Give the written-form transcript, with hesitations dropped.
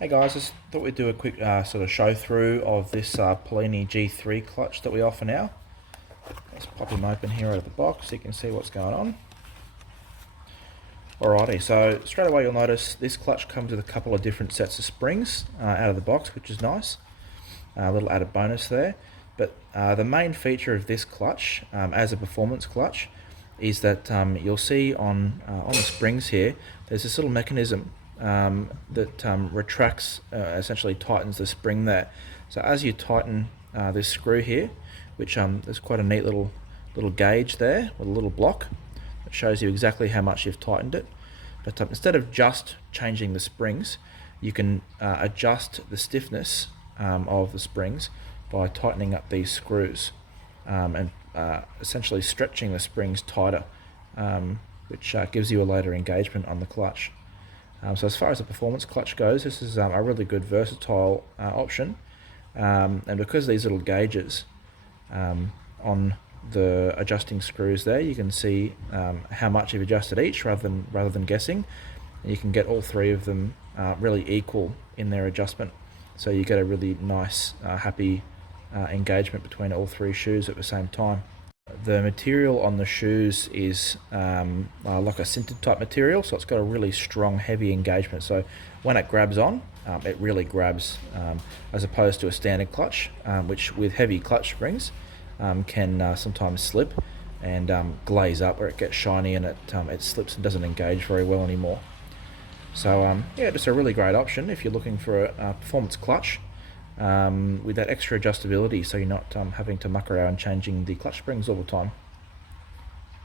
Hey guys, just thought we'd do a quick sort of show through of this Polini G3 clutch that we offer now. Let's pop him open here out of the box so you can see what's going on. Alrighty, so straight away you'll notice this clutch comes with a couple of different sets of springs out of the box, which is nice. A little added bonus there. But the main feature of this clutch, as a performance clutch, is that you'll see on the springs here, there's this little mechanism that retracts, essentially tightens the spring there. So as you tighten this screw here, which there's quite a neat little gauge there with a little block that shows you exactly how much you've tightened it. But instead of just changing the springs, you can adjust the stiffness of the springs by tightening up these screws and essentially stretching the springs tighter, which gives you a later engagement on the clutch. So as far as the performance clutch goes, this is a really good versatile option, and because these little gauges on the adjusting screws there, you can see how much you've adjusted each rather than guessing. And you can get all three of them really equal in their adjustment, so you get a really nice happy engagement between all three shoes at the same time. The material on the shoes is like a sintered type material, so it's got a really strong heavy engagement, so when it grabs on, it really grabs, as opposed to a standard clutch, which with heavy clutch springs can sometimes slip and glaze up, where it gets shiny and it slips and doesn't engage very well anymore. So yeah, just a really great option if you're looking for a performance clutch with that extra adjustability, so you're not having to muck around changing the clutch springs all the time.